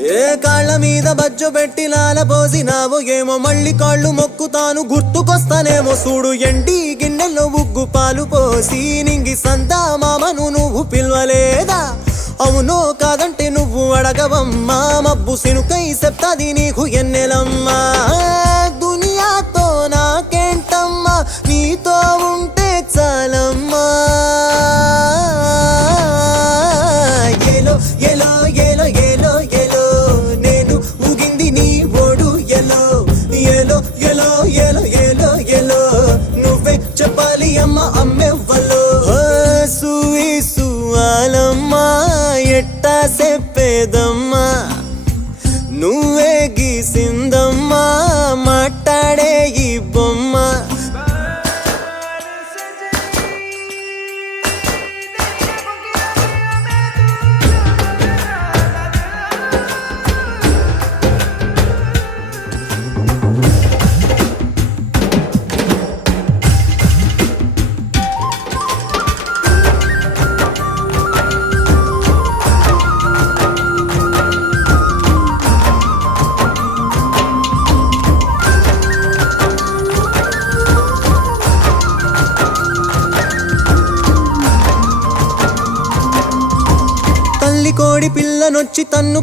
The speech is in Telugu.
ఏ కాళ్ళ మీద బజ్జు పెట్టి లాలపోసినావు ఏమో మళ్ళీ కాళ్ళు మొక్కుతాను గుర్తుకొస్తానేమో చూడు ఎండి గిన్నెలో ఉగ్గు పాలు పోసి నింగి సంతా మామను నువ్వు పిలవలేదా అవునో కాదంటే నువ్వు అడగవమ్మా మబ్బు సినుకై చెప్తాది నీకు ఎన్నెలమ్మా దునియాతో నాకేంటమ్మా నీతో ఉంటే చాలమ్మా ఏలో ఏలో ఏలో ఏలో ఏలో నేను ఊగింది నీ ఓడు ఎలో ఏలో ఏలో ఏలో ఏలో ఏలో నువ్వే చెప్పాలి అమ్మ అమ్మెవ్వలో సూయి సువాలమ్మా ఎట్టా చెప్పేదమ్మా నువ్వే గీసిందమ్మా మాట్లాడే ఈ బొమ్మ కోడి పిల్లనొచ్చి తన్ను